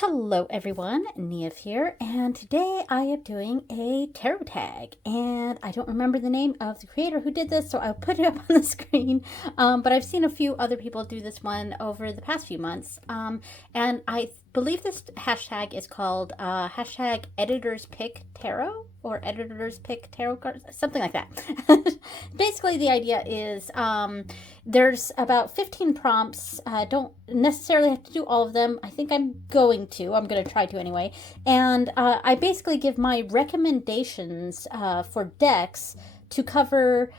Hello everyone, Nev here, and today I am doing a tarot tag, and I don't remember the name of the creator who did this, so I'll put it up on the screen, but I've seen a few other people do this one over the past few months, and I believe this hashtag is called hashtag Editors Pick Tarot, or Editors Pick Tarot Cards, something like that. Basically, the idea is there's about 15 prompts. Don't necessarily have to do all of them. I think I'm going to try to anyway. And I basically give my recommendations for decks to cover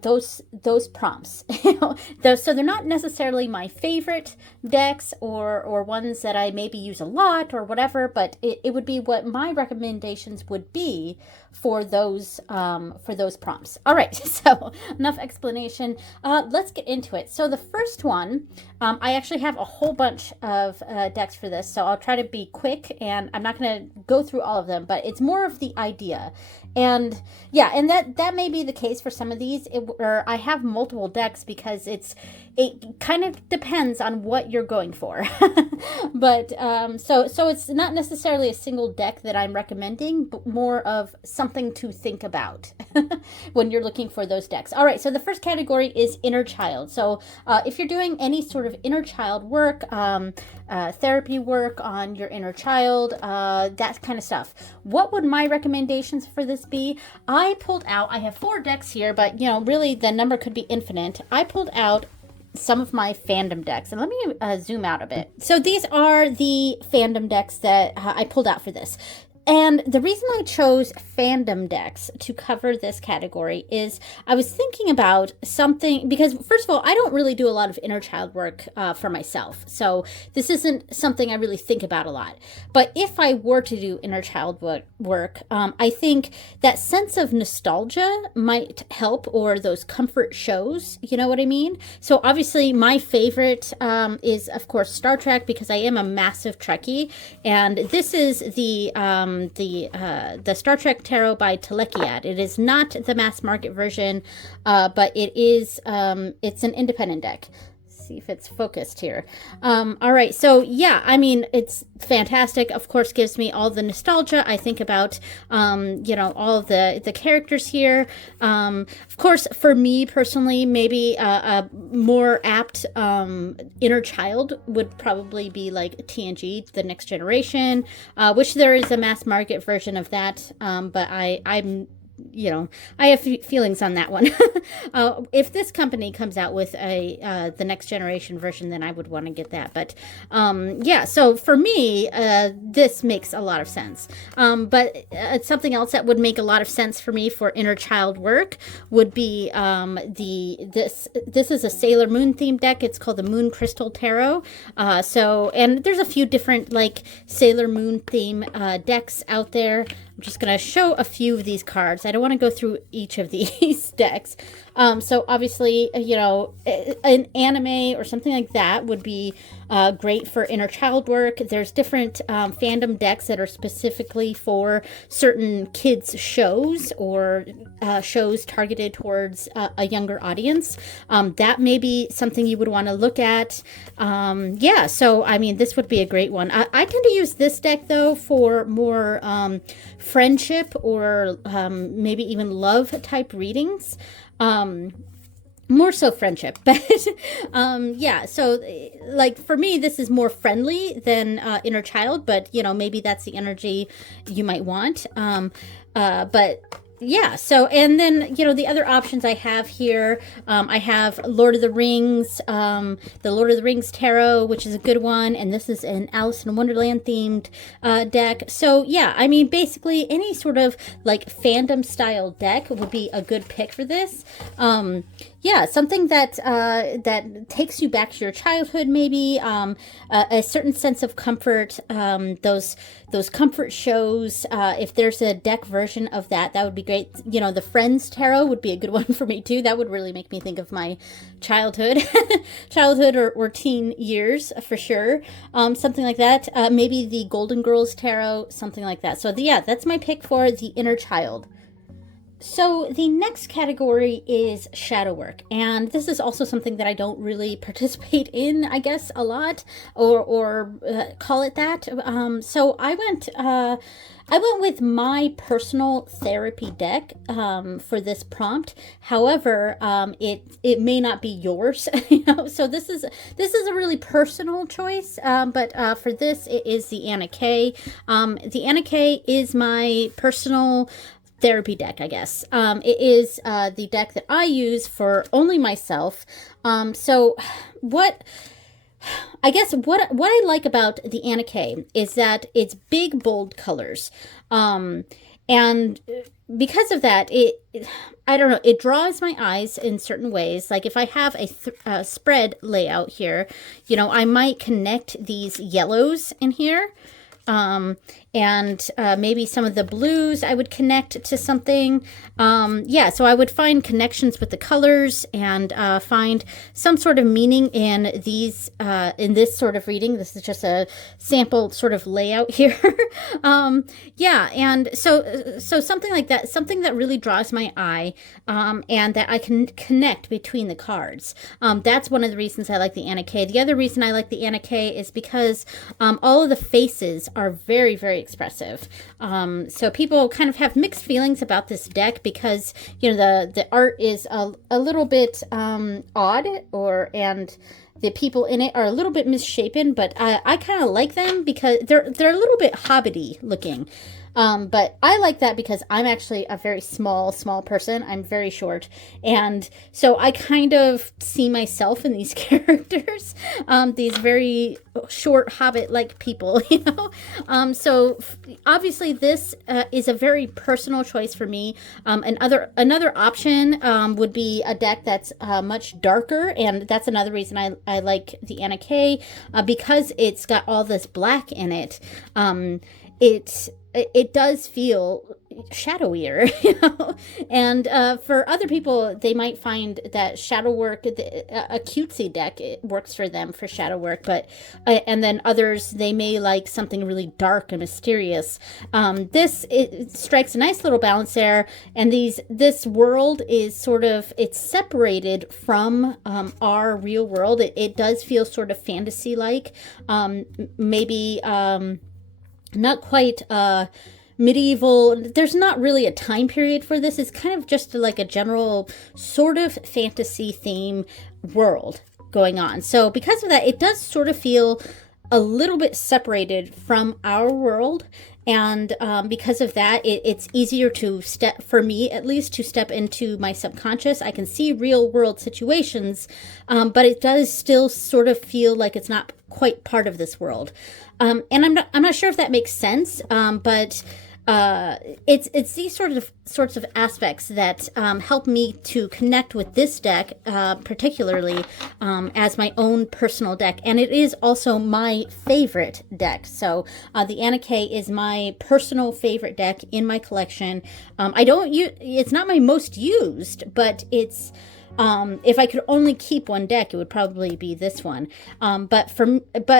those prompts. So they're not necessarily my favorite decks or ones that I maybe use a lot or whatever, but it would be what my recommendations would be for those prompts. All right, so enough explanation. Let's get into it. So the first one, I actually have a whole bunch of decks for this, so I'll try to be quick, and I'm not going to go through all of them, but it's more of the idea. And yeah, and that may be the case for some of these, or I have multiple decks because it kind of depends on what you're going for. But so it's not necessarily a single deck that I'm recommending, but more of something to think about when you're looking for those decks. All right, so the first category is inner child. So if you're doing any sort of inner child work, therapy work on your inner child, that kind of stuff, what would my recommendations for this be? I pulled out, I have 4 decks here, but really the number could be infinite. I pulled out some of my fandom decks, and let me zoom out a bit. So these are the fandom decks that I pulled out for this. And the reason I chose fandom decks to cover this category is I was thinking about something, because first of all, I don't really do a lot of inner child work for myself. So this isn't something I really think about a lot. But if I were to do inner child work, I think that sense of nostalgia might help, or those comfort shows, you know what I mean? So obviously my favorite is, of course, Star Trek, because I am a massive Trekkie. And this is the Star Trek Tarot by Telekiad. It is not the mass market version, but it is it's an independent deck. See if it's focused here. All right, so yeah, I mean, it's fantastic. Of course, gives me all the nostalgia. I think about all of the characters here. Of course, for me personally, maybe a more apt inner child would probably be like TNG, The Next Generation, which there is a mass market version of that, but I'm I have feelings on that one. If this company comes out with the Next Generation version, then I would want to get that. But yeah, so for me, this makes a lot of sense. But something else that would make a lot of sense for me for inner child work would be this is a Sailor Moon themed deck. It's called the Moon Crystal Tarot. And there's a few different like Sailor Moon theme decks out there. I'm just going to show a few of these cards. I don't want to go through each of these decks. So obviously, an anime or something like that would be great for inner child work. There's different fandom decks that are specifically for certain kids' shows, or shows targeted towards a younger audience. That may be something you would want to look at. Yeah, so I mean, this would be a great one. I tend to use this deck, though, for more friendship or maybe even love type readings. More so friendship, but yeah, so like for me, this is more friendly than inner child, but maybe that's the energy you might want. But yeah, so, and then, the other options I have here, I have Lord of the Rings, the Lord of the Rings Tarot, which is a good one, and this is an Alice in Wonderland themed deck. So yeah, I mean, basically any sort of like fandom style deck would be a good pick for this. Yeah, something that that takes you back to your childhood, maybe a certain sense of comfort. Those comfort shows. If there's a deck version of that, that would be great. The Friends Tarot would be a good one for me too. That would really make me think of my childhood, or teen years for sure. Something like that. Maybe the Golden Girls Tarot, something like that. So yeah, that's my pick for the inner child. So the next category is shadow work, and this is also something that I don't really participate in, I guess, a lot, or call it that. So I went with my personal therapy deck for this prompt. However, it may not be yours, you know. So this is a really personal choice. But for this, it is the Anna K. The Anna K is my personal therapy deck, I guess. It is the deck that I use for only myself. So what I like about the Anna K is that it's big, bold colors. And because of that, I don't know, it draws my eyes in certain ways. Like if I have a spread layout here, you know, I might connect these yellows in here. And maybe some of the blues I would connect to something. Yeah, so I would find connections with the colors and find some sort of meaning in these, in this sort of reading. This is just a sample sort of layout here. Yeah, and so something like that, something that really draws my eye, and that I can connect between the cards. That's one of the reasons I like the Anna K. The other reason I like the Anna K is because all of the faces are very, very expressive. So people kind of have mixed feelings about this deck because, you know, the art is a little bit odd, and the people in it are a little bit misshapen, but I kind of like them because they're a little bit hobbity looking. But I like that because I'm actually a very small person. I'm very short. And so I kind of see myself in these characters, these very short hobbit-like people, you know? So obviously this is a very personal choice for me. Another option would be a deck that's much darker. And that's another reason I like the Anna K, because it's got all this black in it. It does feel shadowier, you know, and for other people, they might find that shadow work, a cutesy deck, it works for them for shadow work, but and then others, they may like something really dark and mysterious. It strikes a nice little balance there, and this world is sort of, it's separated from our real world. It does feel sort of fantasy-like, maybe not quite medieval. There's not really a time period for this. It's kind of just like a general sort of fantasy theme world going on. So because of that, it does sort of feel a little bit separated from our world. And because of that, it's easier to for me at least, to step into my subconscious. I can see real world situations, but it does still sort of feel like it's not quite part of this world. And I'm not sure if that makes sense, but it's these sorts of aspects that help me to connect with this deck, particularly as my own personal deck, and it is also my favorite deck. So the Anna K is my personal favorite deck in my collection. It's not my most used, but it's. If I could only keep one deck, it would probably be this one. But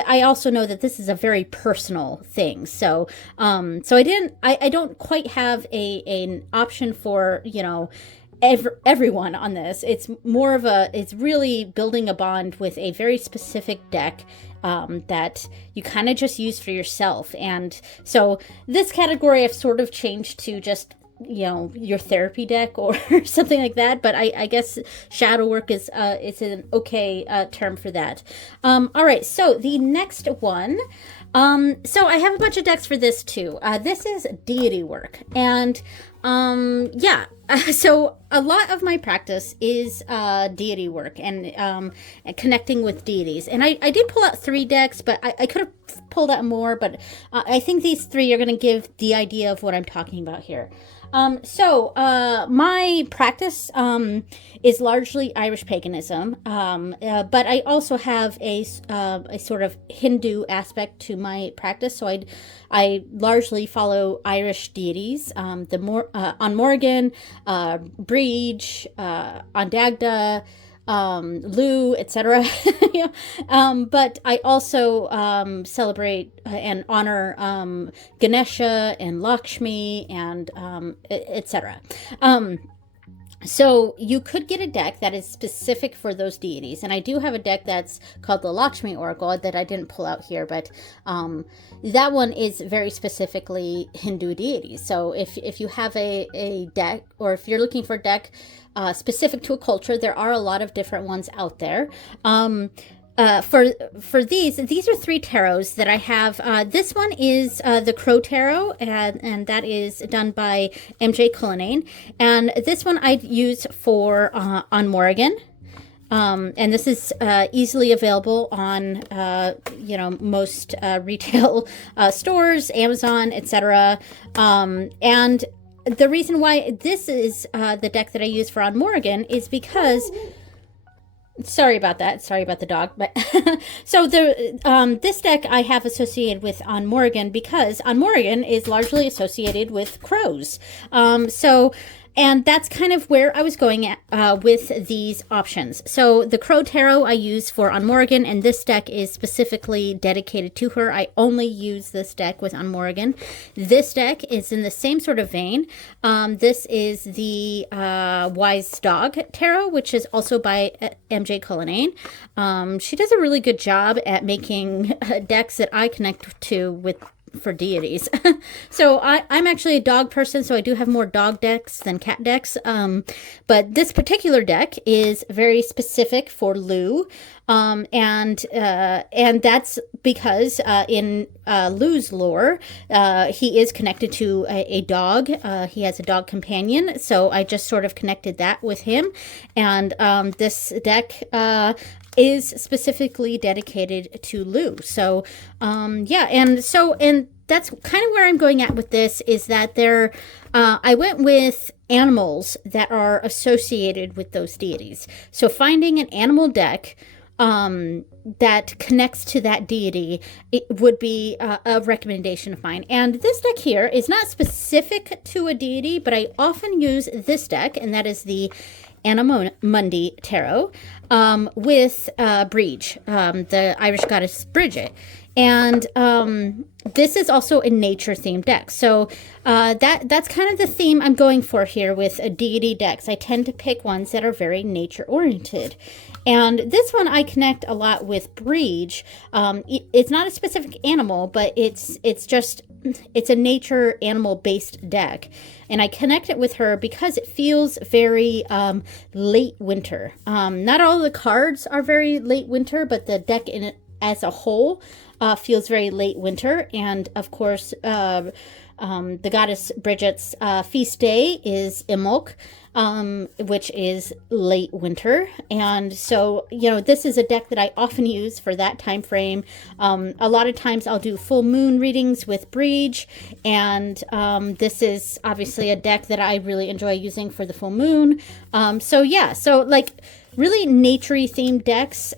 I also know that this is a very personal thing. So I don't quite have an option for, you know, everyone on this. It's more of it's really building a bond with a very specific deck that you kind of just use for yourself. And so this category I've sort of changed to just, you know, your therapy deck or something like that, but I guess shadow work is an okay term for that. All right, so the next one, so I have a bunch of decks for this too. This is Deity Work, and yeah, so a lot of my practice is deity work and connecting with deities, and I did pull out 3 decks, but I could have pulled out more, but I think these 3 are going to give the idea of what I'm talking about here. So my practice is largely Irish paganism, but I also have a sort of Hindu aspect to my practice. So I largely follow Irish deities, on Morrigan, Breach, on Dagda, Lu, etc. You know? But I also celebrate and honor Ganesha and Lakshmi and etc. So you could get a deck that is specific for those deities, and I do have a deck that's called the Lakshmi Oracle that I didn't pull out here, but that one is very specifically Hindu deities. So if you have a deck, or if you're looking for a deck specific to a culture, there are a lot of different ones out there. For these are 3 tarots that I have. This one is the Crow Tarot, and that is done by MJ Cullinane. And this one I use for on Morrigan. And this is easily available on most retail stores, Amazon, etc. And the reason why this is the deck that I use for on Morrigan is because. Sorry about that. Sorry about the dog. But so this deck I have associated with On Morrigan because On Morrigan is largely associated with crows. And that's kind of where I was going at with these options. So the Crow Tarot I use for On Morrigan, and this deck is specifically dedicated to her. I only use this deck with On Morrigan. This deck is in the same sort of vein. This is the Wise Dog Tarot, which is also by MJ Cullinane. She does a really good job at making decks that I connect to for deities. So I'm actually a dog person, so I do have more dog decks than cat decks. But this particular deck is very specific for Lu. And that's because in Lu's lore, he is connected to a dog. He has a dog companion, so I just sort of connected that with him. And this deck is specifically dedicated to Lu. So and that's kind of where I'm going at with this, is that I went with animals that are associated with those deities. So finding an animal deck that connects to that deity, it would be a recommendation of mine. And this deck here is not specific to a deity, but I often use this deck, and that is the Mundi Tarot with Brige, the Irish goddess Bridget. And this is also a nature-themed deck. So that's kind of the theme I'm going for here with deity decks. I tend to pick ones that are very nature-oriented. And this one I connect a lot with Brige. It's not a specific animal, but it's a nature animal-based deck. And I connect it with her because it feels very late winter. Not all the cards are very late winter, but the deck in it as a whole feels very late winter. And of course, the goddess Bridget's feast day is Imbolc, which is late winter. And so, this is a deck that I often use for that time frame. A lot of times I'll do full moon readings with Brige, and this is obviously a deck that I really enjoy using for the full moon. Really nature-y themed decks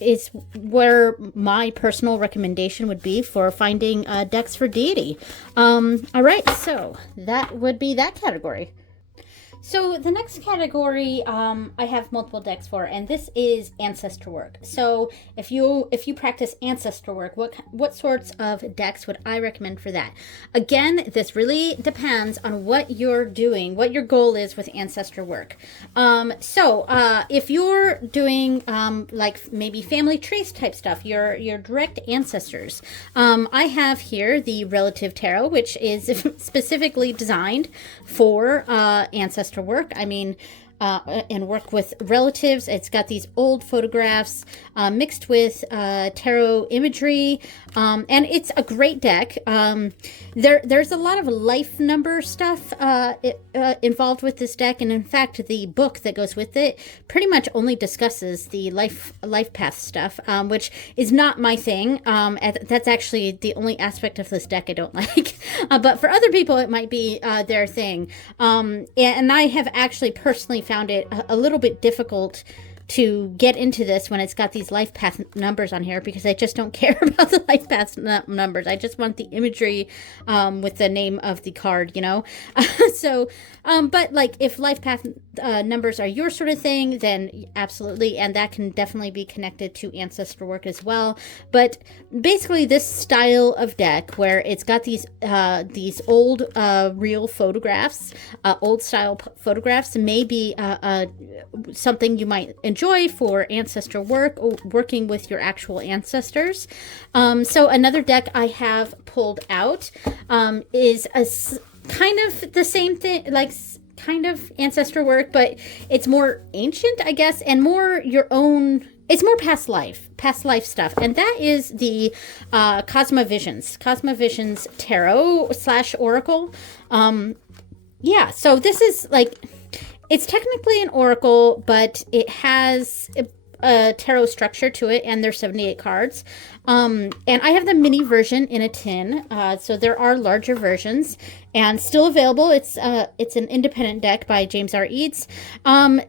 is where my personal recommendation would be for finding decks for deity. All right, so that would be that category. So the next category I have multiple decks for, and this is Ancestor Work. So if you practice Ancestor Work, what sorts of decks would I recommend for that? Again, this really depends on what you're doing, what your goal is with Ancestor Work. If you're doing like maybe family trees type stuff, your direct ancestors, I have here the Relative Tarot, which is specifically designed for Ancestor Work. And work with relatives. It's got these old photographs mixed with tarot imagery, and it's a great deck. There's a lot of life number stuff involved with this deck, and in fact, the book that goes with it pretty much only discusses the life path stuff, which is not my thing. That's actually the only aspect of this deck I don't like, but for other people, it might be their thing. And I have actually personally found it a little bit difficult to get into this when it's got these life path numbers on here, because I just don't care about the life path numbers. I just want the imagery with the name of the card, you know. So, but like if life path numbers are your sort of thing, then absolutely, and that can definitely be connected to Ancestor Work as well. But basically, this style of deck where it's got these old real photographs, old style photographs, may be something you might enjoy for Ancestor Work, or working with your actual ancestors. So another deck I have pulled out is a kind of the same thing, like kind of Ancestor Work, but it's more ancient, I guess, and more your own. It's more past life stuff, and that is the Cosmovisions Tarot / Oracle. Yeah, so this is like, it's technically an oracle, but it has a tarot structure to it, and there's 78 cards. And I have the mini version in a tin, so there are larger versions, and still available. It's an independent deck by James R. Eads.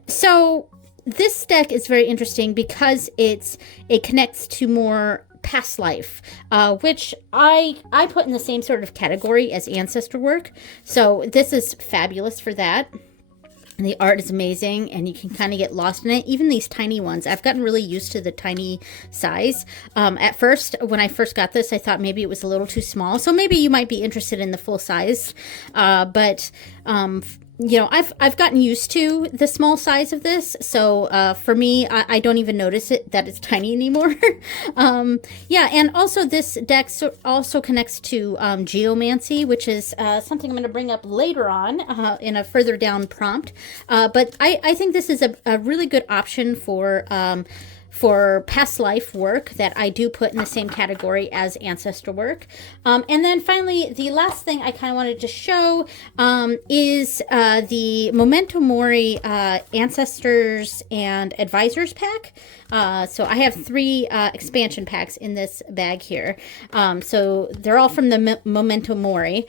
So this deck is very interesting because it connects to more past life, which I put in the same sort of category as Ancestor Work. So this is fabulous for that. And the art is amazing, and you can kind of get lost in it. Even these tiny ones, I've gotten really used to the tiny size. At first, when I first got this, I thought maybe it was a little too small. So maybe you might be interested in the full size. But you know, I've gotten used to the small size of this, so for me, I don't even notice that it's tiny anymore. Yeah, and also this deck also connects to geomancy, which is something I'm going to bring up later on in a further down prompt. But I think this is a really good option for past life work that I do put in the same category as Ancestor Work. And then finally, the last thing I kind of wanted to show is the Memento Mori Ancestors and Advisors pack. So I have 3 expansion packs in this bag here. So they're all from the Memento Mori.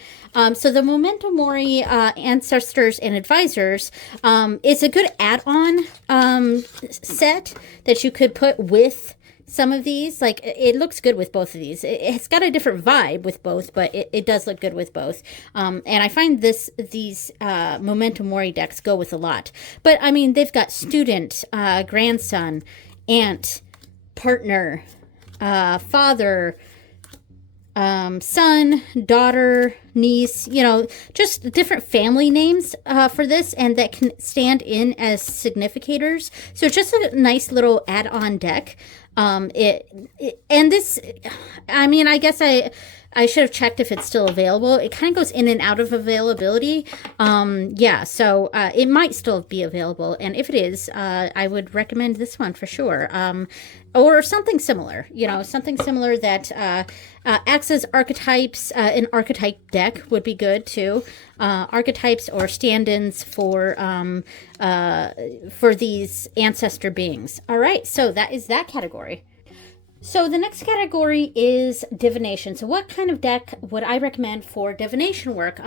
So the Memento Mori Ancestors and Advisors is a good add-on set that you could put with some of these. Like, it looks good with both of these. It's got a different vibe with both, but it does look good with both. And I find these Memento Mori decks go with a lot. But I mean, they've got student, grandson, aunt, partner, father, son, daughter, niece, you know, just different family names for this, and that can stand in as significators. So it's just a nice little add-on deck. And this, I mean, I guess I should have checked if it's still available. It kind of goes in and out of availability. Yeah, so it might still be available. And if it is, I would recommend this one for sure. Or something similar, you know, something similar that acts as archetypes. An archetype deck would be good too. Archetypes or stand-ins for these ancestor beings. All right, so that is that category. So the next category is divination. So what kind of deck would I recommend for divination work?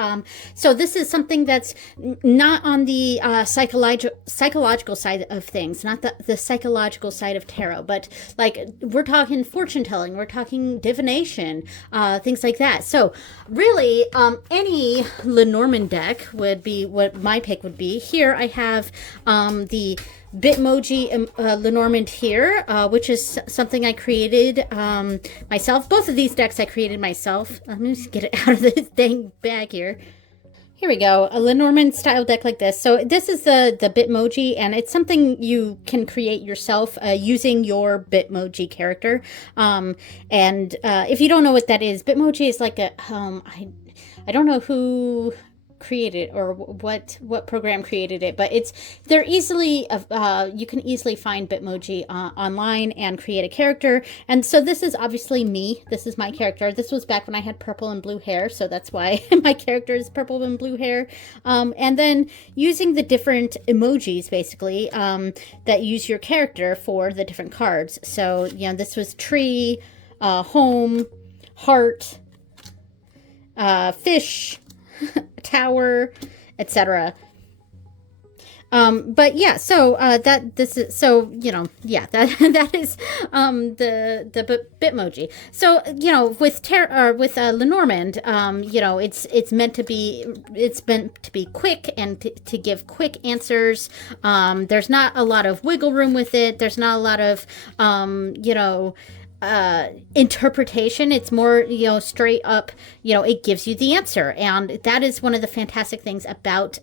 So this is something that's not on the psychological side of things, not the psychological side of tarot, but like we're talking fortune telling, we're talking divination, things like that. So really, any Lenormand deck would be what my pick would be. Here I have the Bitmoji Lenormand here, which is something I created myself. Both of these decks I created myself. Let me just get it out of this dang bag here. Here we go, a Lenormand style deck like this. So this is the Bitmoji, and it's something you can create yourself using your Bitmoji character. And if you don't know what that is, Bitmoji is like a, I don't know who created or what program created it, but they're easily you can easily find Bitmoji online and create a character. And so this is obviously me. This is my character. This was back when I had purple and blue hair, so that's why my character is purple and blue hair. And then using the different emojis basically that use your character for the different cards. So you know, this was tree, home, heart, fish, tower, etc. But yeah, so this is, so yeah, that is the Bitmoji. So with Lenormand, it's meant to be quick and to give quick answers. There's not a lot of wiggle room with it. There's not a lot of interpretation. It's more, straight up, it gives you the answer. And that is one of the fantastic things about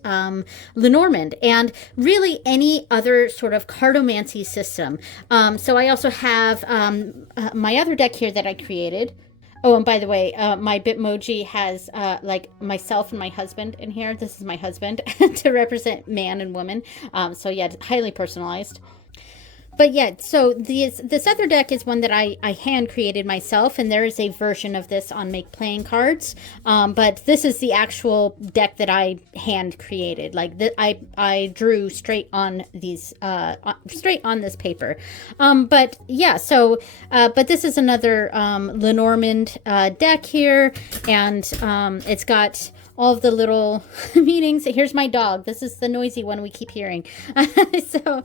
Lenormand and really any other sort of cartomancy system. So I also have my other deck here that I created. Oh, and by the way, my Bitmoji has like myself and my husband in here. This is my husband to represent man and woman. So yeah, it's highly personalized. But yeah, so this other deck is one that I hand created myself, and there is a version of this on MakePlayingCards. But this is the actual deck that I hand created. Like I drew straight on these straight on this paper. But yeah, so but this is another Lenormand deck here, and it's got all of the little meanings. Here's my dog. This is the noisy one we keep hearing. So,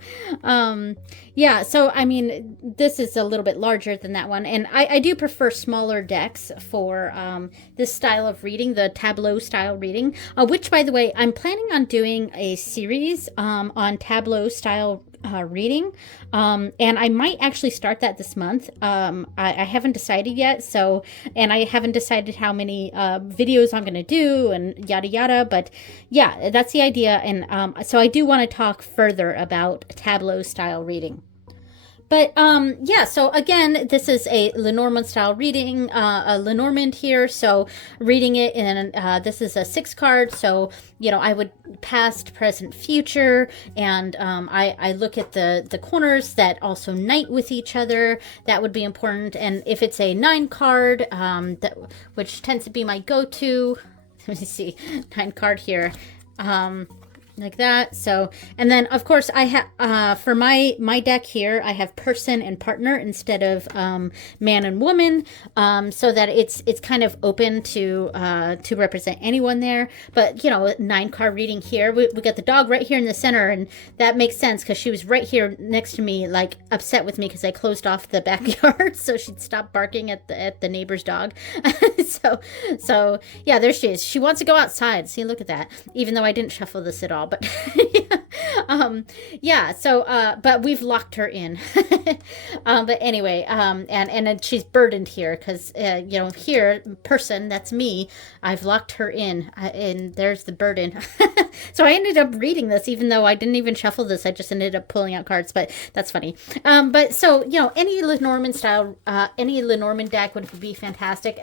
yeah, so I mean, this is a little bit larger than that one. And I do prefer smaller decks for this style of reading, the tableau style reading, which, by the way, I'm planning on doing a series on tableau style reading, and I might actually start that this month. I haven't decided yet, so, and I haven't decided how many videos I'm going to do and yada yada, but yeah, that's the idea. And so I do want to talk further about tableau style reading. But yeah, so again, this is a Lenormand style reading, a Lenormand here. So reading it in, this is a 6 card. So, I would past, present, future. And I look at the corners that also night with each other. That would be important. And if it's a 9 card, which tends to be my go-to, let me see, 9 card here. Like that. So, and then of course I have for my deck here, I have person and partner instead of man and woman, so that it's kind of open to represent anyone there. But 9 card reading here, we got the dog right here in the center, and that makes sense because she was right here next to me, like upset with me because I closed off the backyard so she'd stop barking at the neighbor's dog. so yeah, there she is. She wants to go outside. See, look at that. Even though I didn't shuffle this at all. But yeah, so but we've locked her in. But anyway, and she's burdened here because here, person, that's me, I've locked her in, and there's the burden. So I ended up reading this even though I didn't even shuffle this. I just ended up pulling out cards, but that's funny. But so any Lenormand style, any Lenormand deck would be fantastic.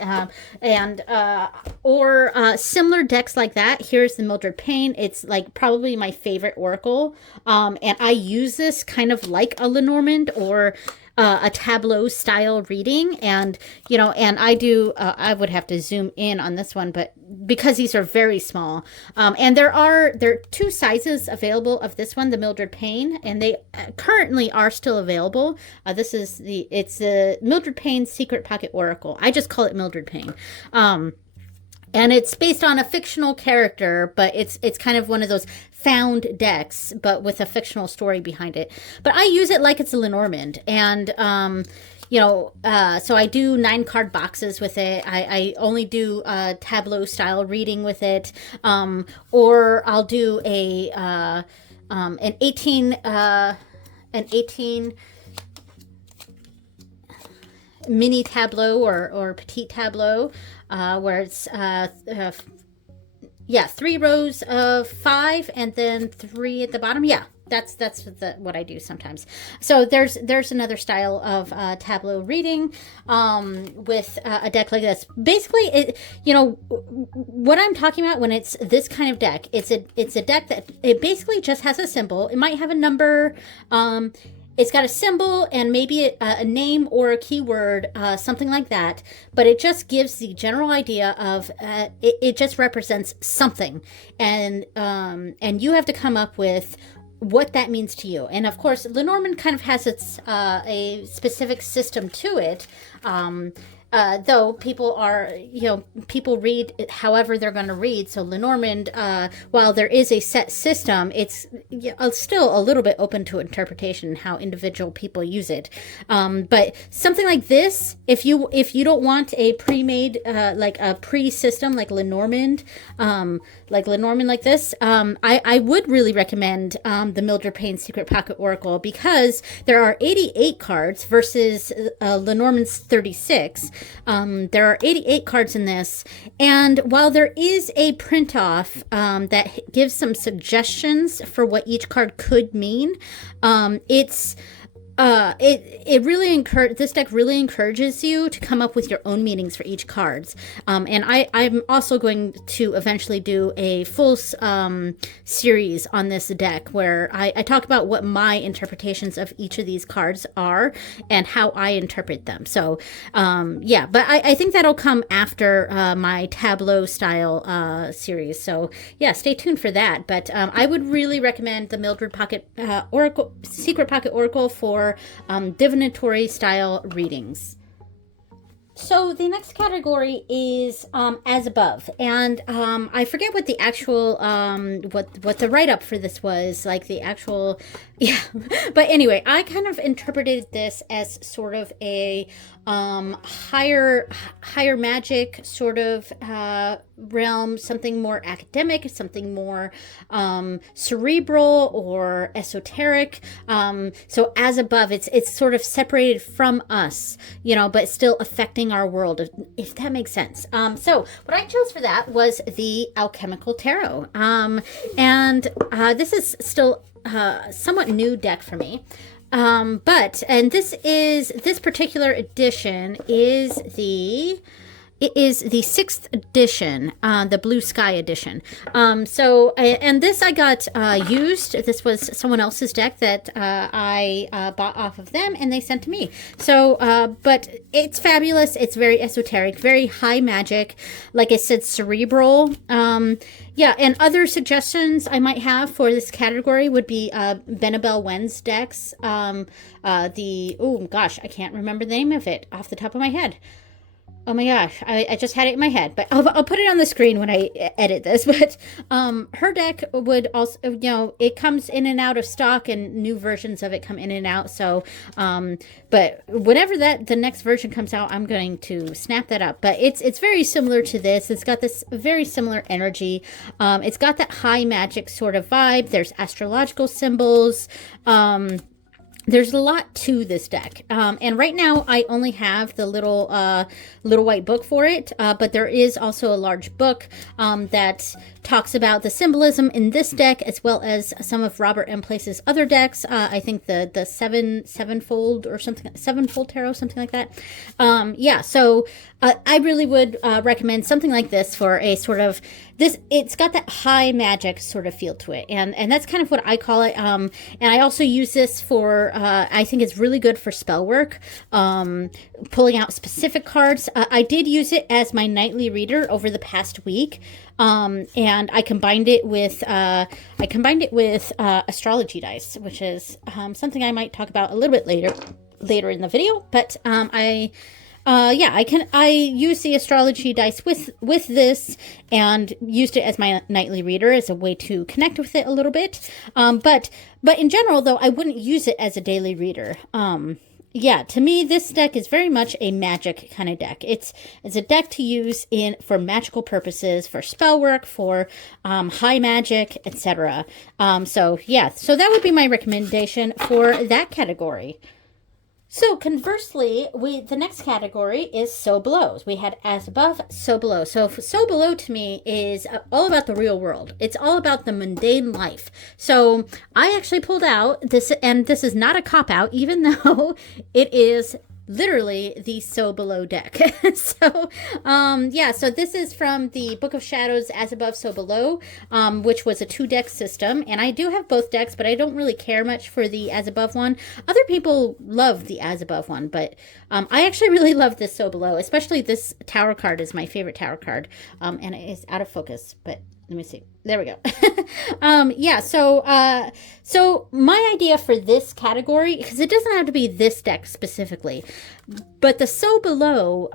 Or similar decks like that. Here's the Mildred Payne. It's like probably my favorite oracle, and I use this kind of like a Lenormand or a tableau style reading, and and I do I would have to zoom in on this one, but because these are very small, and there are 2 sizes available of this one, the Mildred Payne, and they currently are still available. It's the Mildred Payne Secret Pocket Oracle. I just call it Mildred Payne. And it's based on a fictional character, but it's kind of one of those found decks, but with a fictional story behind it. But I use it like it's a Lenormand, and so I do 9 card boxes with it. I only do tableau style reading with it, or I'll do an 18 mini tableau or petite tableau, where it's 3 rows of 5 and then 3 at the bottom. Yeah, that's what I do sometimes. So there's another style of tableau reading with a deck like this. Basically, what I'm talking about when it's this kind of deck, it's a deck that it basically just has a symbol. It might have a number. It's got a symbol and maybe a name or a keyword, something like that. But it just gives the general idea of it just represents something, and you have to come up with what that means to you. And of course, Lenormand kind of has its a specific system to it. though people are, people read however they're going to read. So Lenormand, while there is a set system, it's still a little bit open to interpretation how individual people use it. But something like this, if you don't want a pre-made, like a pre-system like Lenormand, like this, I would really recommend the Mildred Payne Secret Pocket Oracle, because there are 88 cards versus Lenormand's 36. There are 88 cards in this, and while there is a print-off that gives some suggestions for what each card could mean, this deck really encourages you to come up with your own meanings for each cards. And I'm also going to eventually do a full series on this deck where I talk about what my interpretations of each of these cards are and how I interpret them. So, yeah, but I think that'll come after my tableau style series. So yeah, stay tuned for that. But I would really recommend the Mildred Secret Pocket Oracle for divinatory style readings. So the next category is as above, and I forget what the actual what the write-up for this was, like the actual, yeah. But anyway, I kind of interpreted this as sort of a higher magic sort of realm, something more academic, something more cerebral or esoteric. So as above, it's sort of separated from us, but still affecting our world, if that makes sense. So what I chose for that was the Alchemical Tarot. And this is still somewhat new deck for me. And this particular edition is the 6th edition, the Blue Sky edition. And this I got used. This was someone else's deck that I bought off of them, and they sent to me. So, but it's fabulous. It's very esoteric, very high magic. Like I said, cerebral. Yeah, and other suggestions I might have for this category would be Benabel Wen's decks. Oh gosh, I can't remember the name of it off the top of my head. Oh my gosh, I just had it in my head, but I'll put it on the screen when I edit this. But her deck would also, it comes in and out of stock, and new versions of it come in and out. So, but whenever the next version comes out, I'm going to snap that up. But it's very similar to this. It's got this very similar energy. It's got that high magic sort of vibe. There's astrological symbols. There's a lot to this deck, and right now I only have the little white book for it, but there is also a large book that talks about the symbolism in this deck, as well as some of Robert M. Place's other decks. I think the sevenfold or something, sevenfold tarot, something like that. Yeah, so I really would recommend something like this for a sort of this. It's got that high magic sort of feel to it, and that's kind of what I call it. And I also use this for. I think it's really good for spell work, pulling out specific cards. I did use it as my nightly reader over the past week, and I combined it with astrology dice, which is something I might talk about a little bit later in the video. But I use the astrology dice with this, and used it as my nightly reader as a way to connect with it a little bit. But in general, though, I wouldn't use it as a daily reader. Yeah, to me, this deck is very much a magic kind of deck. It's a deck to use for magical purposes, for spell work, for high magic, etc. So that would be my recommendation for that category. So conversely, the next category is So Below. We had As Above, So Below. So Below to me is all about the real world. It's all about the mundane life. So I actually pulled out this, and this is not a cop-out, even though it is literally the So Below deck. So this is from the Book of Shadows, As Above, So Below, which was a 2-deck system. And I do have both decks, but I don't really care much for the As Above one. Other people love the As Above one, but I actually really love this So Below, especially this tower card is my favorite tower card. And it is out of focus, but let me see. There we go. Yeah, so my idea for this category, because it doesn't have to be this deck specifically, but the So Below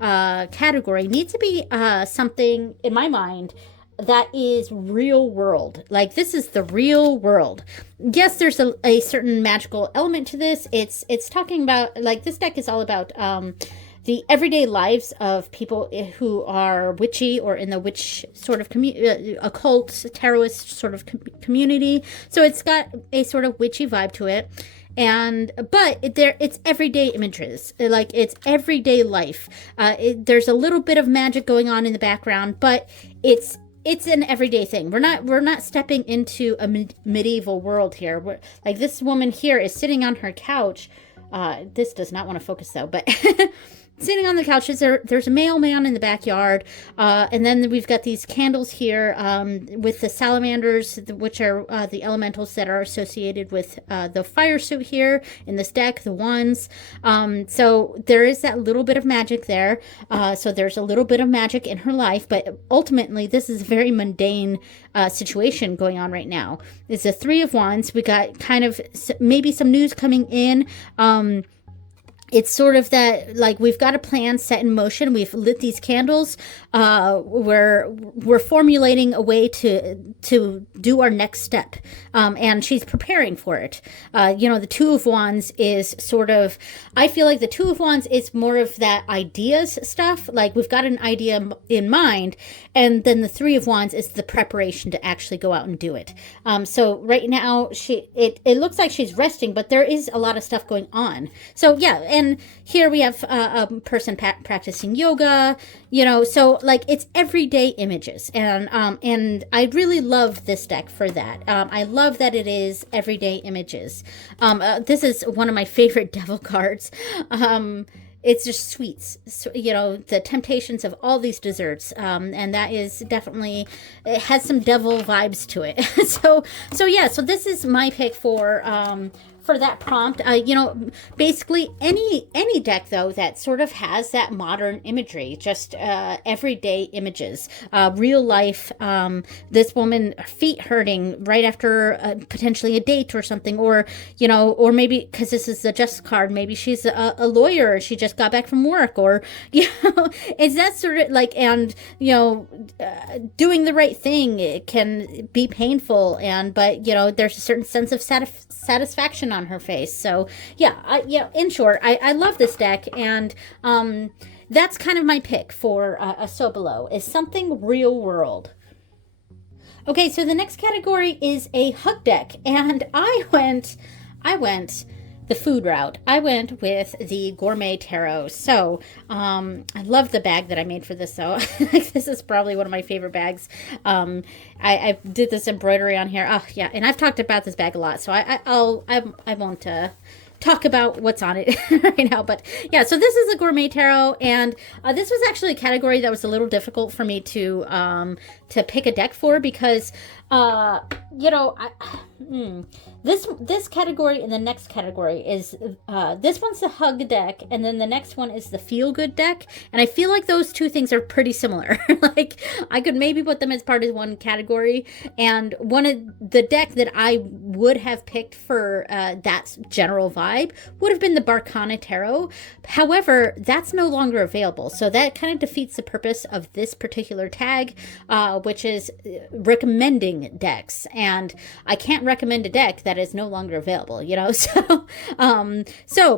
category needs to be something, in my mind, that is real world. Like, this is the real world. Yes, there's a certain magical element to this. It's talking about, like, this deck is all about the everyday lives of people who are witchy or in the witch sort of occult, tarotist sort of community. So it's got a sort of witchy vibe to it. But it's everyday images, like it's everyday life. There's a little bit of magic going on in the background, but it's an everyday thing. We're not stepping into a medieval world here. Like, this woman here is sitting on her couch. This does not want to focus though, but sitting on the couches, there's a mailman in the backyard, and then we've got these candles here with the salamanders, which are the elementals that are associated with the fire suit here in this deck, the wands. So there is that little bit of magic there. So there's a little bit of magic in her life, but ultimately this is a very mundane situation going on right now. It's a Three of Wands. We got kind of maybe some news coming in. It's sort of that, like, we've got a plan set in motion. We've lit these candles. We're formulating a way to do our next step. And she's preparing for it. The Two of Wands is sort of, I feel like the Two of Wands is more of that ideas stuff. Like, we've got an idea in mind, and then the Three of Wands is the preparation to actually go out and do it. So right now it looks like she's resting, but there is a lot of stuff going on. So yeah. And here we have a person practicing yoga, so like it's everyday images. And I really love this deck for that. I love that it is everyday images. This is one of my favorite devil cards. It's just sweets, so, the temptations of all these desserts. And that is definitely, it has some devil vibes to it. So yeah, so this is my pick for that prompt. Basically any deck though that sort of has that modern imagery, just everyday images, real life, this woman, feet hurting right after potentially a date or something, or maybe because this is the Justice card, maybe she's a lawyer, she just got back from work, or is that sort of like, and doing the right thing, it can be painful, but there's a certain sense of satisfaction on her face. So yeah, in short, I love this deck, and that's kind of my pick for a So Below, is something real world. Okay, so the next category is a hug deck, and I went the food route. I went with the Gourmet Tarot. So I love the bag that I made for this, though. This is probably one of my favorite bags. I did this embroidery on here. Oh yeah, and I've talked about this bag a lot, so I won't talk about what's on it right now. But yeah, so this is a Gourmet Tarot, and this was actually a category that was a little difficult for me to pick a deck for, because this category and the next category is this one's the hug deck, and then the next one is the feel good deck, and I feel like those two things are pretty similar. Like, I could maybe put them as part of one category, and one of the deck that I would have picked for that general vibe would have been the Barcana Tarot. However, that's no longer available, so that kind of defeats the purpose of this particular tag, which is recommending decks, and I can't recommend a deck that is no longer available,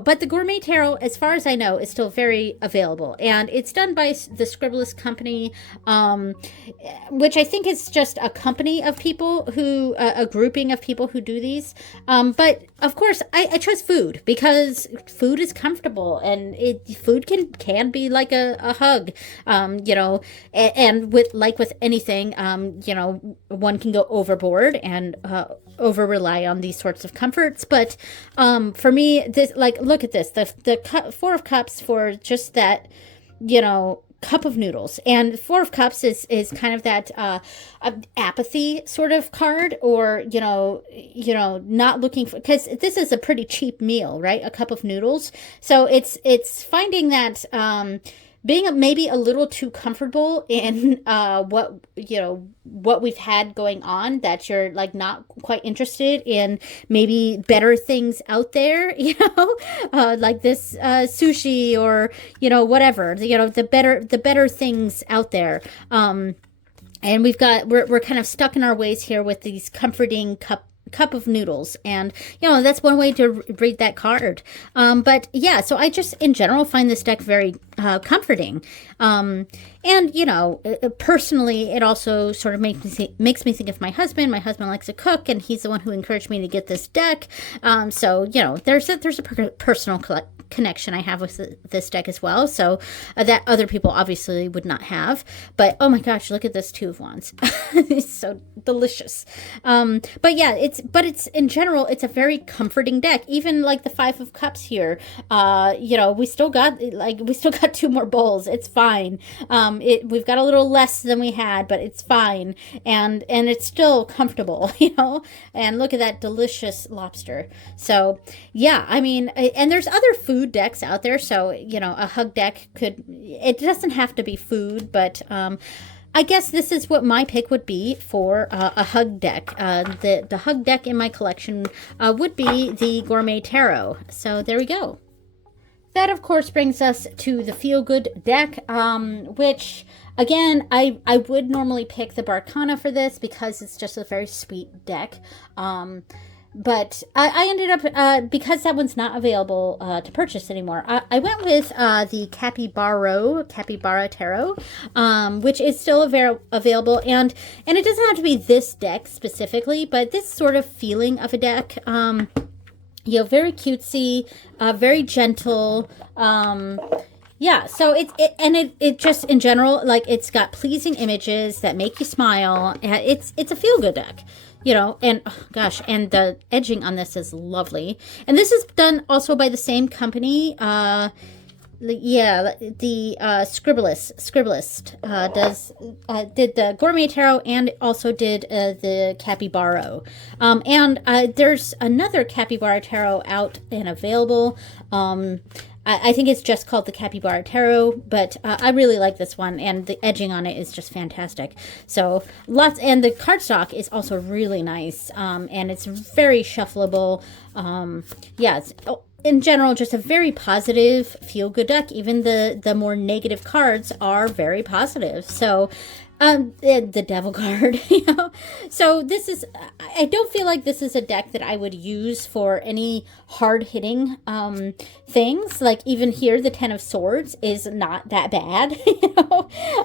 but the Gourmet Tarot, as far as I know, is still very available, and it's done by the Scribblers Company, which I think is just a company of people who, a grouping of people who do these, but of course I chose food, because food is comfortable, and food can be like a hug, and with anything, one can go overboard and over rely on these sorts of comforts. But for me, this, like, look at this, the Four of Cups for just that, cup of noodles. And Four of Cups is kind of that apathy sort of card, or not looking for, because this is a pretty cheap meal, right? A cup of noodles. So it's finding that being maybe a little too comfortable in what we've had going on, that you're like not quite interested in maybe better things out there, like this sushi, or whatever, the better things out there. And we're kind of stuck in our ways here with these comforting cup of noodles, and that's one way to read that card. But yeah, so I just in general find this deck very comforting, and personally it also sort of makes me think of my husband. My husband likes to cook, and he's the one who encouraged me to get this deck. So there's a personal connection I have with this deck as well, so that other people obviously would not have. But oh my gosh, look at this Two of Wands. It's so delicious. But yeah, it's in general, it's a very comforting deck. Even like the Five of Cups here, we still got 2 more bowls. It's fine. We've got a little less than we had, but it's fine, and it's still comfortable. And look at that delicious lobster. So yeah, I mean, and there's other food decks out there, so a hug deck it doesn't have to be food, but I guess this is what my pick would be for a hug deck. The hug deck in my collection would be the Gourmet Tarot. So there we go. That, of course, brings us to the Feelgood deck, which, again, I would normally pick the Barkana for this because it's just a very sweet deck. But I ended up, because that one's not available to purchase anymore, I went with the Capybara Tarot, which is still available, and it doesn't have to be this deck specifically, but this sort of feeling of a deck. Very cutesy, very gentle. Yeah, so it just in general, like, it's got pleasing images that make you smile. It's a feel-good deck. And oh gosh, and the edging on this is lovely. And this is done also by the same company. The Scribblist did the Gourmet Tarot, and also did the Capybara. And there's another Capybara Tarot out and available. I think it's just called the Capybara Tarot, but I really like this one, and the edging on it is just fantastic. So and the cardstock is also really nice, and it's very shuffleable. It's in general just a very positive feel-good deck. Even the more negative cards are very positive. So the Devil card, So this is, I don't feel like this is a deck that I would use for any hard-hitting things. Like, even here, the Ten of Swords is not that bad,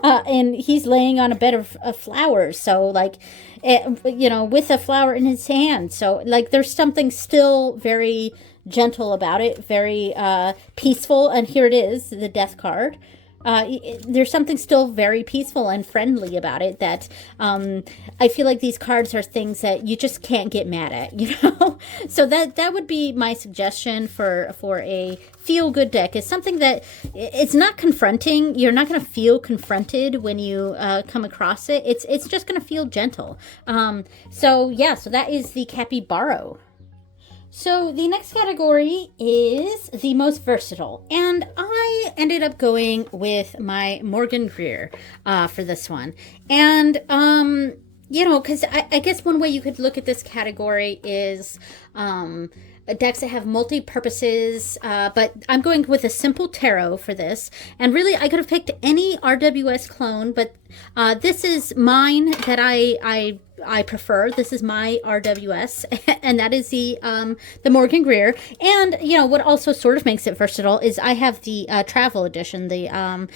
and he's laying on a bed of flowers. So, like, with a flower in his hand. So, like, there's something still very gentle about it, very peaceful. And here it is, the Death card. There's something still very peaceful and friendly about it that I feel like these cards are things that you just can't get mad at, So that would be my suggestion for a feel-good deck, is something that it's not confronting. You're not going to feel confronted when you come across it. It's just going to feel gentle. So that is the Capybara. So the next category is the most versatile, and I ended up going with my Morgan Greer for this one. And because I guess one way you could look at this category is decks that have multi-purposes, but I'm going with a simple tarot for this. And really, I could have picked any RWS clone, but this is mine that I prefer. This is my RWS, and that is the Morgan Greer. And what also sort of makes it versatile is I have the travel edition, the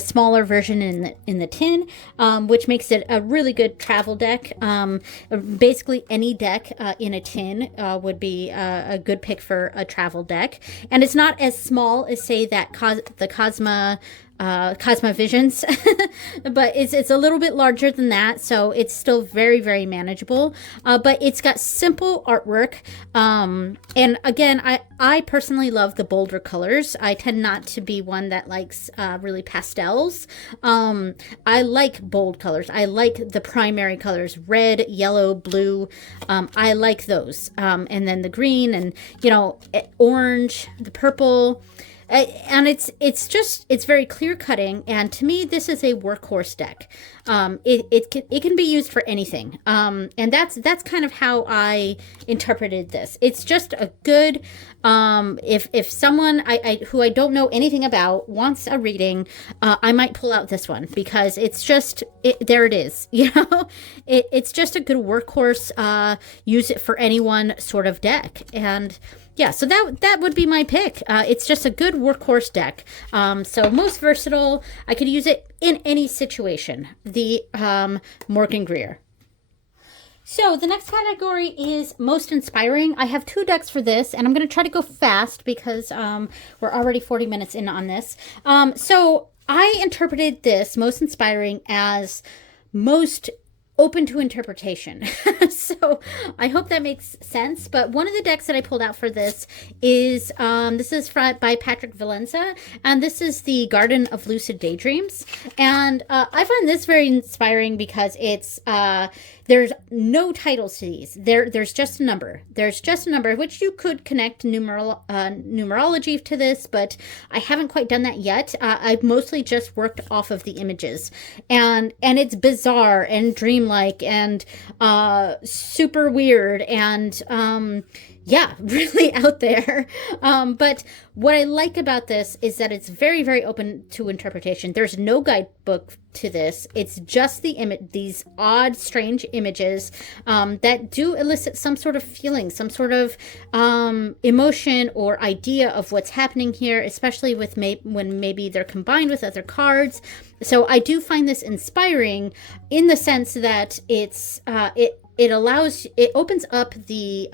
smaller version in the tin, which makes it a really good travel deck. Basically, any deck in a tin would be a good pick for a travel deck, and it's not as small as, say, that the Cosma Visions, but it's a little bit larger than that, so it's still very, very manageable. But it's got simple artwork, and again, I personally love the bolder colors. I tend not to be one that likes really pastels. I like bold colors. I like the primary colors: red, yellow, blue. I like those, and then the green, and orange, the purple. And it's very clear cutting. And to me, this is a workhorse deck. It can be used for anything. And that's kind of how I interpreted this. It's just a good, if someone who I don't know anything about wants a reading, I might pull out this one because it's just, there it is, you know, it's just a good workhorse, use it for anyone sort of deck. And yeah, so that would be my pick. It's just a good workhorse deck. So most versatile. I could use it in any situation. The Morgan Greer. So the next category is most inspiring. I have 2 decks for this, and I'm going to try to go fast because we're already 40 minutes in on this. So I interpreted this most inspiring as most open to interpretation. So I hope that makes sense. But one of the decks that I pulled out for this is by Patrick Valenza, and this is the Garden of Lucid Daydreams. And I find this very inspiring because it's there's no titles to these. There's just a number. There's just a number, which you could connect numerology to this, but I haven't quite done that yet. I've mostly just worked off of the images, and it's bizarre and dreamlike and super weird and yeah, really out there. But what I like about this is that it's very, very open to interpretation. There's no guidebook to this. It's just these odd, strange images that do elicit some sort of feeling, some sort of emotion or idea of what's happening here, especially with when maybe they're combined with other cards. So I do find this inspiring in the sense that it opens up the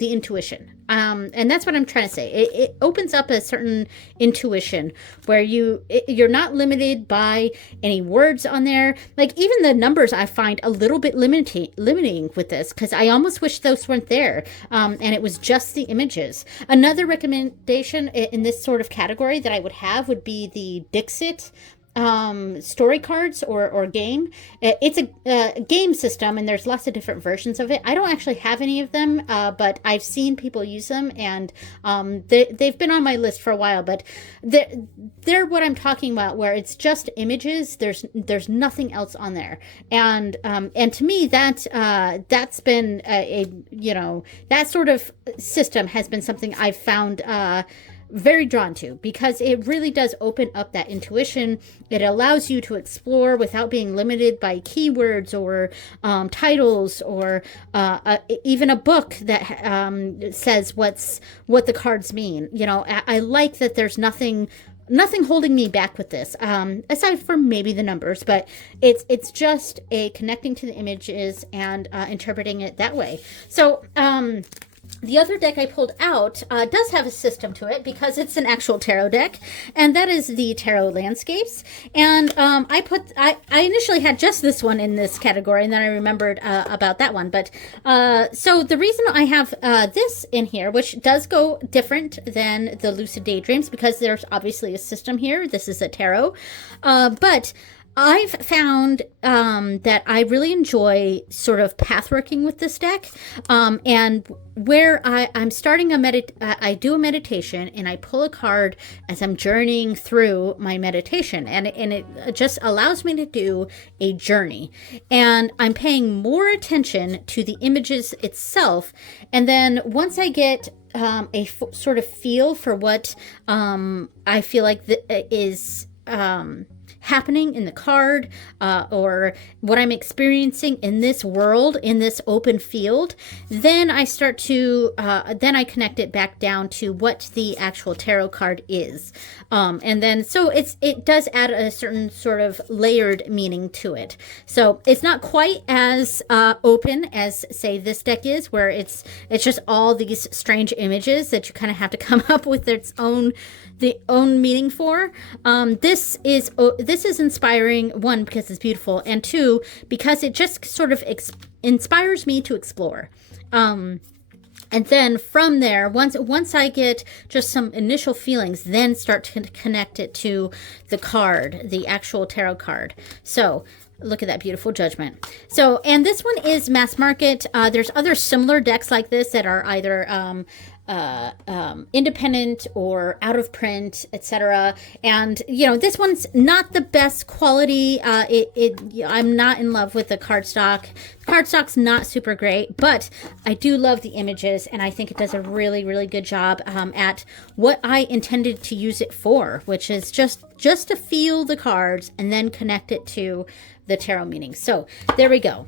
intuition. And that's what I'm trying to say. It opens up a certain intuition where you're not limited by any words on there. Like even the numbers I find a little bit limiting with this because I almost wish those weren't there. And it was just the images. Another recommendation in this sort of category that I would have would be the Dixit story cards or game. It's a game system and there's lots of different versions of it. I don't actually have any of them, but I've seen people use them, and they've been on my list for a while, but they're what I'm talking about, where it's just images. There's nothing else on there, and to me that's been that sort of system has been something I've found very drawn to, because it really does open up that intuition. It allows you to explore without being limited by keywords or titles or even a book that says what the cards mean. You know, I like that there's nothing holding me back with this, aside from maybe the numbers, but it's just a connecting to the images and interpreting it that way. So the other deck I pulled out does have a system to it because it's an actual tarot deck, and that is the Tarot Landscapes. And I initially had just this one in this category, and then I remembered about that one. But so the reason I have this in here, which does go different than the Lucid Daydreams, because there's obviously a system here. This is a tarot, but I've found that I really enjoy sort of pathworking with this deck, and where I'm starting I do a meditation and I pull a card as I'm journeying through my meditation, and it just allows me to do a journey, and I'm paying more attention to the images itself, and then once I get a sort of feel for what I feel like is happening in the card, or what I'm experiencing in this world, in this open field, then I start to then I connect it back down to what the actual tarot card is, and then so it does add a certain sort of layered meaning to it. So it's not quite as open as, say, this deck is, where it's just all these strange images that you kind of have to come up with the own meaning for. This is inspiring, one, because it's beautiful, and two, because it just sort of inspires me to explore. And then from there, once I get just some initial feelings, then start to connect it to the card, the actual tarot card. So look at that beautiful Judgment. So, and this one is mass market. There's other similar decks like this that are either independent or out of print, etc. And you know, this one's not the best quality. I'm not in love with the cardstock. Cardstock's not super great, but I do love the images, and I think it does a really, really good job at what I intended to use it for, which is just to feel the cards and then connect it to the tarot meaning. So there we go.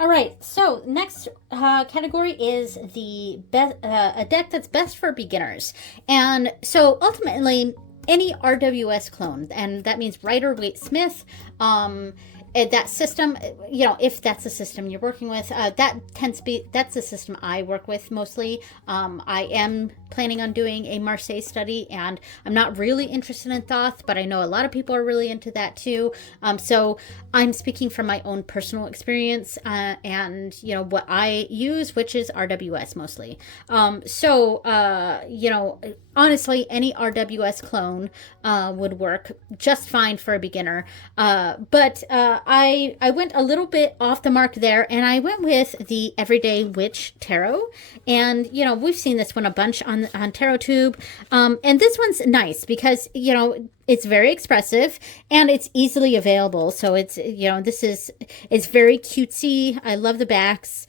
All right, so next category is the a deck that's best for beginners. And so ultimately, any RWS clone, and that means Rider Waite Smith, that system, you know, if that's the system you're working with, that's the system I work with mostly. I am planning on doing a Marseille study, and I'm not really interested in Thoth, but I know a lot of people are really into that too. So I'm speaking from my own personal experience and, you know, what I use, which is RWS mostly. You know, honestly, any RWS clone would work just fine for a beginner. But I went a little bit off the mark there, and I went with the Everyday Witch Tarot. And, you know, we've seen this one a bunch on TarotTube. And this one's nice because, you know, it's very expressive and it's easily available. So it's, you know, it's very cutesy. I love the backs.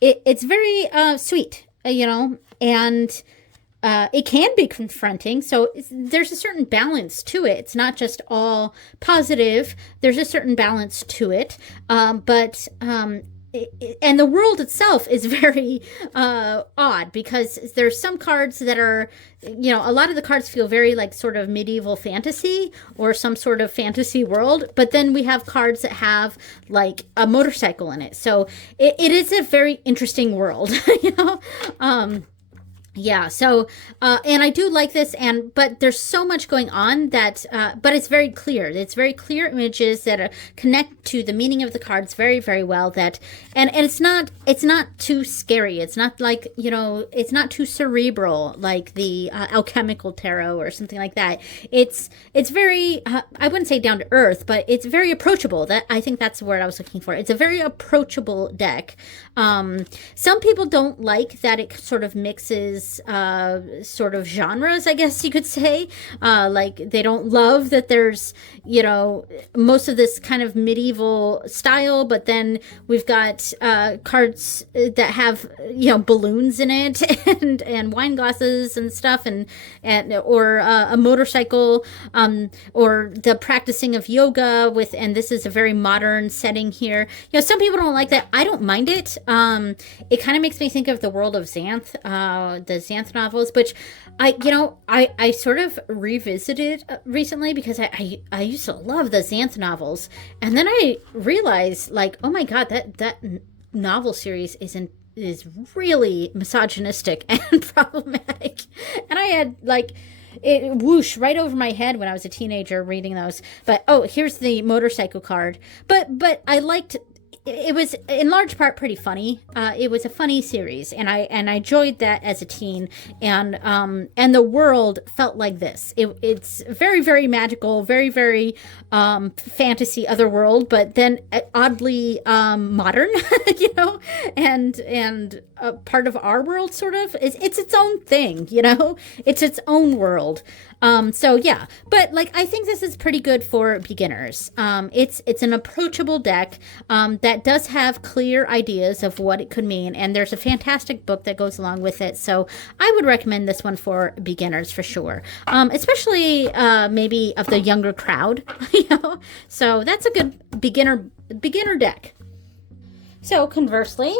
It's very sweet, you know, and it can be confronting. So there's a certain balance to it. It's not just all positive. There's a certain balance to it. And the world itself is very odd, because there's some cards that are, you know, a lot of the cards feel very like sort of medieval fantasy or some sort of fantasy world, but then we have cards that have like a motorcycle in it. So it is a very interesting world, you know. Yeah, so, and I do like this, but there's so much going on that, but it's very clear. It's very clear images that connect to the meaning of the cards very, very well, and it's not too scary. It's not like, you know, it's not too cerebral like the Alchemical Tarot or something like that. It's very, I wouldn't say down to earth, but it's very approachable. I think that's the word I was looking for. It's a very approachable deck. Some people don't like that it sort of mixes sort of genres, I guess you could say. Like they don't love that there's, you know, most of this kind of medieval style, but then we've got cards that have, you know, balloons in it and wine glasses and stuff, or a motorcycle, or the practicing of yoga and this is a very modern setting here. You know, some people don't like that. I don't mind it. It kind of makes me think of the world of Xanth, the Xanth novels, which I sort of revisited recently because I used to love the Xanth novels, and then I realized, like, oh my god, that novel series is really misogynistic and problematic, and I had like it whoosh right over my head when I was a teenager reading those. But here's the motorcycle card. But I liked. It was in large part pretty funny. It was a funny series, and I enjoyed that as a teen. And the world felt like this. It's very, very magical, very, very fantasy otherworld, but then oddly modern, you know, and part of our world sort of. It's its own thing, you know. It's its own world. So yeah, but like I think this is pretty good for beginners. It's an approachable deck that does have clear ideas of what it could mean, and there's a fantastic book that goes along with it. So I would recommend this one for beginners for sure, especially maybe of the younger crowd, you know. So that's a good beginner deck. So conversely,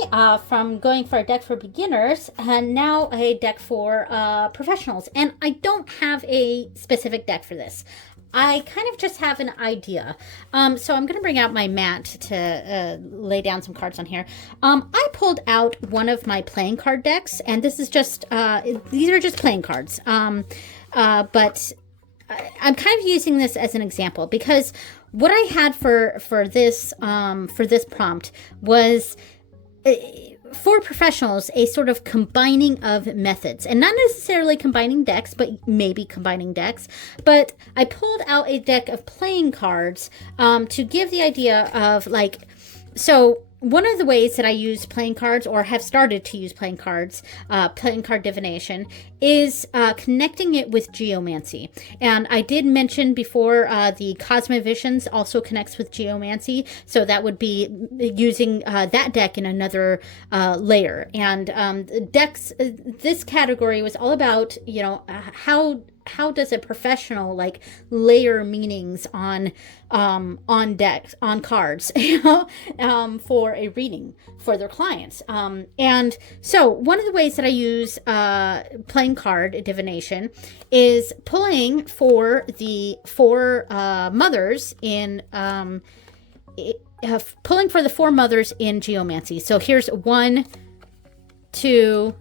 from going for a deck for beginners, and now a deck for professionals. And I don't have a specific deck for this. I kind of just have an idea. So I'm going to bring out my mat to lay down some cards on here. I pulled out one of my playing card decks, and this is just, these are just playing cards. But I'm kind of using this as an example because what I had for this prompt was for professionals a sort of combining of methods, and not necessarily combining decks, but maybe combining decks. But I pulled out a deck of playing cards to give the idea of like, so one of the ways that I use playing cards, or have started to use playing cards, playing card divination, is connecting it with geomancy. And I did mention before the Cosmovisions also connects with geomancy, so that would be using that deck in another layer. And decks, this category was all about, you know, how does a professional like layer meanings on decks, on cards, you know, for a reading for their clients. And so one of the ways that I use playing card divination is pulling for the four mothers in pulling for the four mothers in geomancy. So here's 1, 2,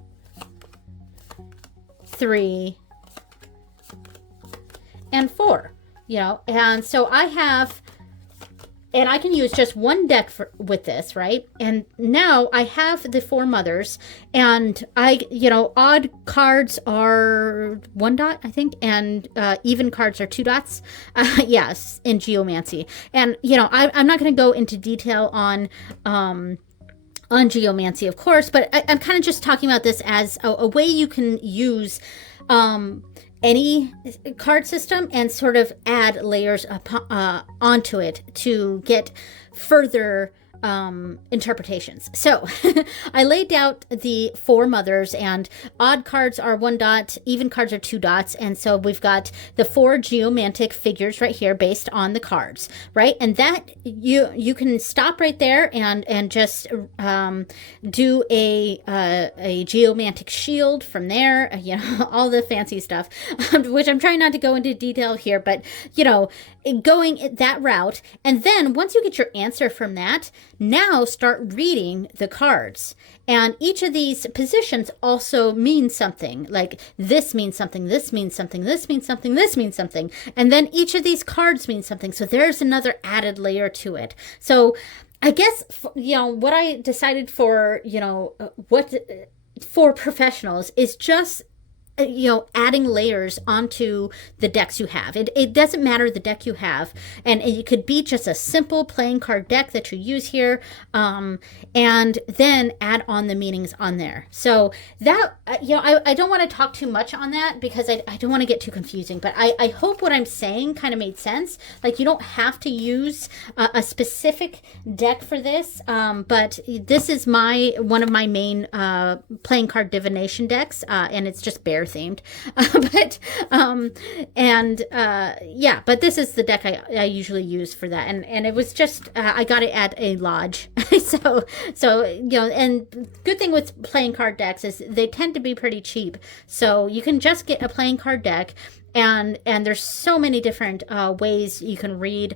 3, and 4, you know. And so I have, and I can use just one deck with this, right? And now I have the four mothers, and I, you know, odd cards are 1 dot, I think, and even cards are 2 dots. Yes, in geomancy. And, you know, I'm not going to go into detail on geomancy, of course, but I'm kind of just talking about this as a way you can use any card system and sort of add layers onto it to get further interpretations. So I laid out the four mothers, and odd cards are 1 dot, even cards are 2 dots, and so we've got the 4 geomantic figures right here based on the cards, right? And that you can stop right there and just do a geomantic shield from there, you know, all the fancy stuff, which I'm trying not to go into detail here, but you know, going that route. And then once you get your answer from that, now start reading the cards. And each of these positions also means something. Like this means something, this means something, this means something, this means something. And then each of these cards means something. So there's another added layer to it. So I guess, you know, what I decided for, you know, what for professionals is just, you know, adding layers onto the decks you have. It doesn't matter the deck you have, and it could be just a simple playing card deck that you use here, and then add on the meanings on there. So that, you know, I don't want to talk too much on that because I don't want to get too confusing, but I hope what I'm saying kind of made sense. Like, you don't have to use a specific deck for this, but this is one of my main playing card divination decks, and it's just bear themed, yeah, but this is the deck I usually use for that, and it was just I got it at a lodge. so you know, and good thing with playing card decks is they tend to be pretty cheap, so you can just get a playing card deck. And there's so many different ways you can read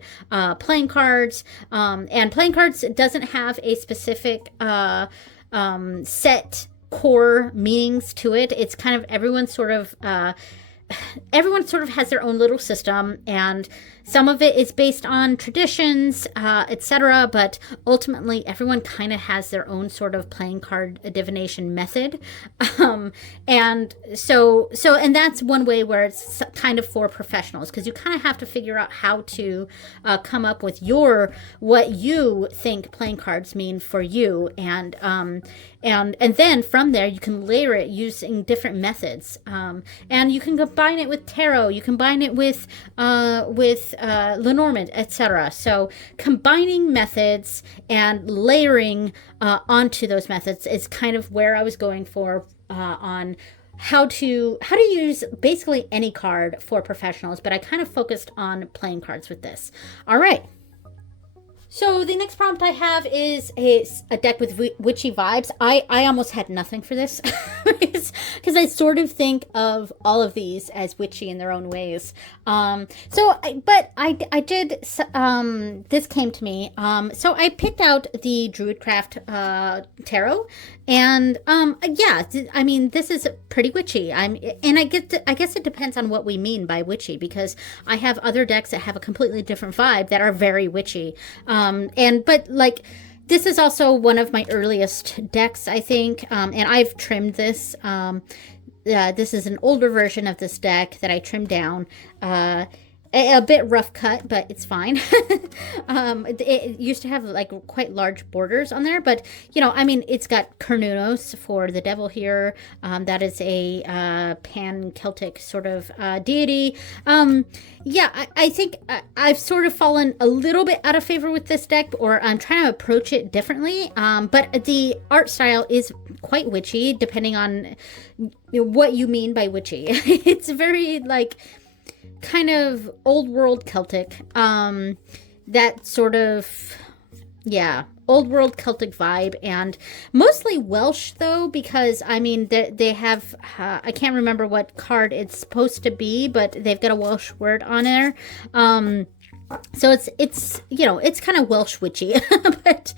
playing cards, and playing cards doesn't have a specific set core meanings to it. It's kind of everyone sort of has their own little system, and some of it is based on traditions, etc. But ultimately, everyone kind of has their own sort of playing card divination method, and and that's one way where it's kind of for professionals, because you kind of have to figure out how to come up with what you think playing cards mean for you, and then from there you can layer it using different methods, and you can combine it with tarot, you combine it with Lenormand, etc. So combining methods and layering onto those methods is kind of where I was going for on how to use basically any card for professionals, but I kind of focused on playing cards with this. All right. So the next prompt I have is a deck with witchy vibes. I almost had nothing for this because I sort of think of all of these as witchy in their own ways. But I did, this came to me. So I picked out the DruidCraft Tarot, and yeah, I mean, this is pretty witchy. I guess it depends on what we mean by witchy, because I have other decks that have a completely different vibe that are very witchy. But like, this is also one of my earliest decks, I think, and I've trimmed this. This is an older version of this deck that I trimmed down. a bit rough cut, but it's fine. It used to have like quite large borders on there, but you know, I mean, it's got Cernunnos for the devil here. That is a pan-Celtic sort of deity. Yeah, I think I've sort of fallen a little bit out of favor with this deck, or I'm trying to approach it differently. But the art style is quite witchy, depending on what you mean by witchy. It's very like kind of old world Celtic, that sort of, yeah, old world Celtic vibe, and mostly Welsh though, because I mean they have I can't remember what card it's supposed to be, but they've got a Welsh word on there. So it's you know, it's kind of Welsh witchy. But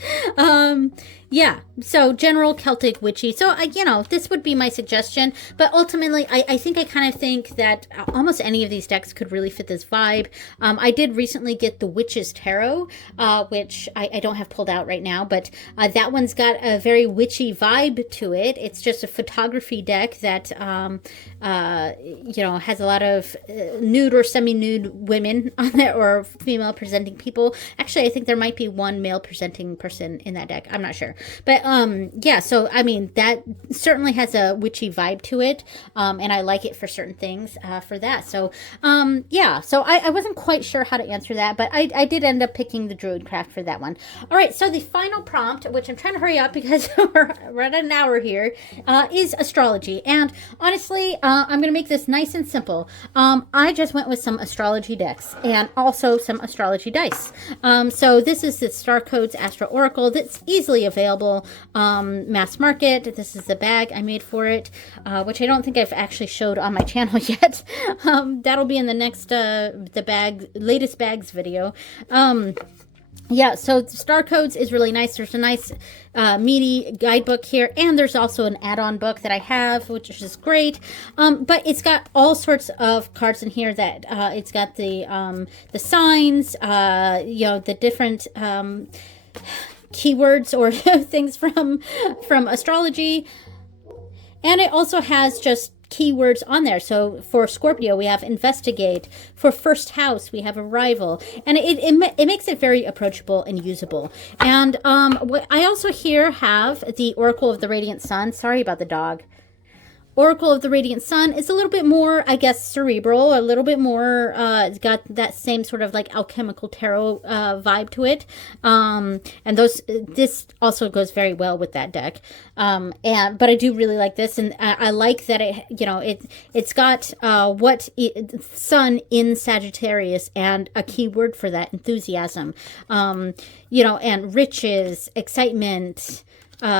yeah, so general Celtic witchy. So you know, this would be my suggestion, but ultimately I think I kind of think that almost any of these decks could really fit this vibe. I did recently get the Witch's Tarot, which I don't have pulled out right now, but that one's got a very witchy vibe to it. It's just a photography deck that you know, has a lot of nude or semi-nude women on there, or female presenting people. Actually, I think there might be one male presenting person in that deck. I'm not sure. But yeah, so I mean, that certainly has a witchy vibe to it, and I like it for certain things for that. So yeah, so I wasn't quite sure how to answer that, but I did end up picking the DruidCraft for that one. All right, so the final prompt, which I'm trying to hurry up because we're at an hour here, is astrology. And honestly, I'm going to make this nice and simple. I just went with some astrology decks and also some astrology dice. So this is the Star Codes Astro Oracle that's easily available, mass market. This is the bag I made for it, which I don't think I've actually showed on my channel yet. That'll be in the next latest bags video. Yeah, so Star Codes is really nice. There's a nice meaty guidebook here, and there's also an add-on book that I have, which is great. But it's got all sorts of cards in here that it's got the signs, you know, the different keywords or things from astrology, and it also has just keywords on there. So for Scorpio, we have investigate. For first house, we have arrival, and it makes it very approachable and usable. And I also here have the Oracle of the Radiant Sun. Sorry about the dog. Oracle of the Radiant Sun is a little bit more, I guess, cerebral, a little bit more, it's got that same sort of like Alchemical Tarot vibe to it. And this also goes very well with that deck. But I do really like this, and I like that it, you know, it's got Sun in Sagittarius and a keyword for that, enthusiasm, you know, and riches, excitement,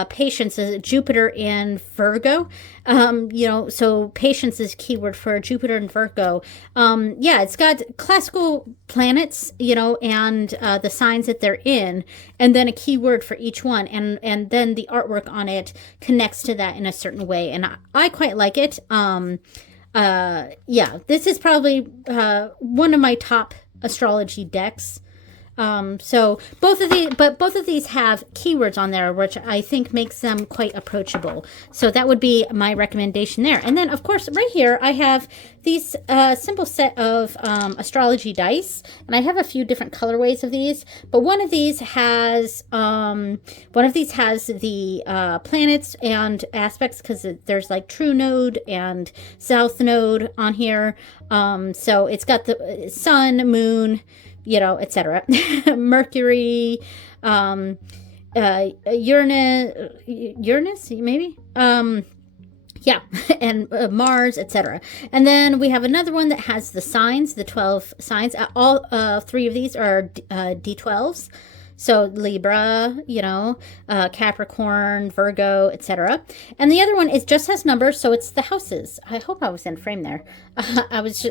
patience, is Jupiter in Virgo. You know, so patience is keyword for Jupiter and Virgo. Yeah, it's got classical planets, you know, and the signs that they're in, and then a keyword for each one, and then the artwork on it connects to that in a certain way, and I quite like it. Yeah, this is probably one of my top astrology decks. So both of these have keywords on there, which I think makes them quite approachable. So that would be my recommendation there. And then, of course, right here, I have these simple set of astrology dice, and I have a few different colorways of these. But one of these has the planets and aspects, because there's like true node and south node on here. So it's got the sun, moon, you know, etc. Mercury, Uranus, maybe? Yeah, and Mars, etc. And then we have another one that has the signs, the 12 signs. All three of these are D12s. So Libra, you know, Capricorn, Virgo, etc. And the other one just has numbers, so it's the houses. I hope I was in frame there. I was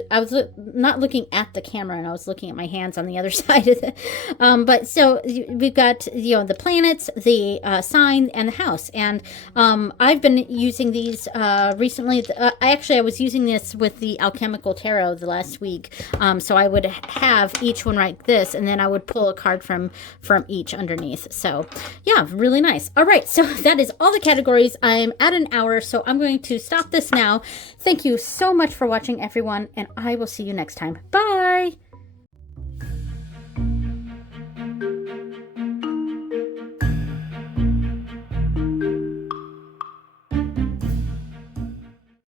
not looking at the camera, and I was looking at my hands on the other side of it. But so we've got, you know, the planets, the sign, and the house. And I've been using these recently. I was using this with the Alchemical Tarot the last week. So I would have each one like this, and then I would pull a card from each underneath. So yeah, really nice. All right, so that is all the categories. I'm at an hour, so I'm going to stop this now. Thank you so much for watching, everyone, and I will see you next time. Bye.